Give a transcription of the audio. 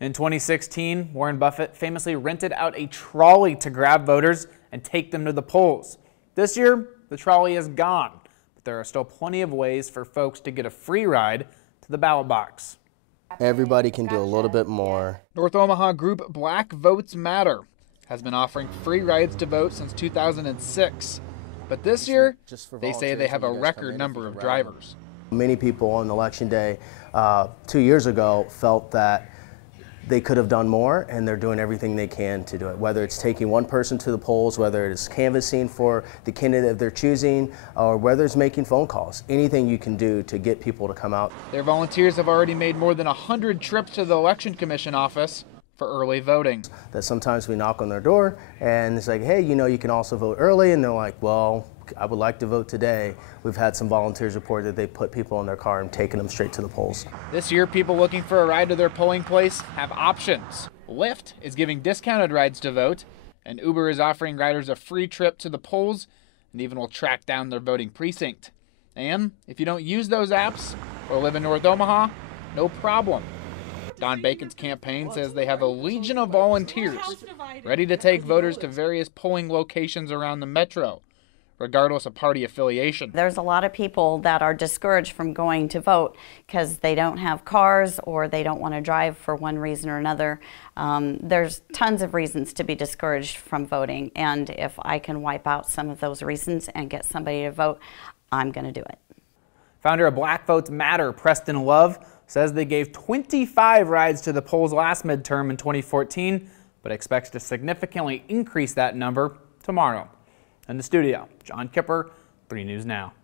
In 2016, Warren Buffett famously rented out a trolley to grab voters and take them to the polls. This year, the trolley is gone, but there are still plenty of ways for folks to get a free ride to the ballot box. Everybody can do a little bit more. North Omaha group Black Votes Matter has been offering free rides to vote since 2006. But this year, they say they have a record number of drivers. Many people on election day 2 years ago felt that they could have done more, and they're doing everything they can to do it. Whether it's taking one person to the polls, whether it's canvassing for the candidate they're choosing, or whether it's making phone calls. Anything you can do to get people to come out. Their volunteers have already made more than 100 trips to the Election Commission office for early voting. That sometimes we knock on their door and it's like, hey, you can also vote early, and they're like, well, I would like to vote today. We've had some volunteers report that they put people in their car and taken them straight to the polls. This year, people looking for a ride to their polling place have options. Lyft is giving discounted rides to vote, and Uber is offering riders a free trip to the polls and even will track down their voting precinct. And if you don't use those apps or live in North Omaha, no problem. Don Bacon's campaign says they have a legion of volunteers ready to take voters to various polling locations around the metro, regardless of party affiliation. There's a lot of people that are discouraged from going to vote because they don't have cars or they don't want to drive for one reason or another. There's tons of reasons to be discouraged from voting, and if I can wipe out some of those reasons and get somebody to vote, I'm going to do it. Founder of Black Votes Matter, Preston Love, says they gave 25 rides to the polls last midterm in 2014, but expects to significantly increase that number tomorrow. In the studio, John Kipper, 3 News Now.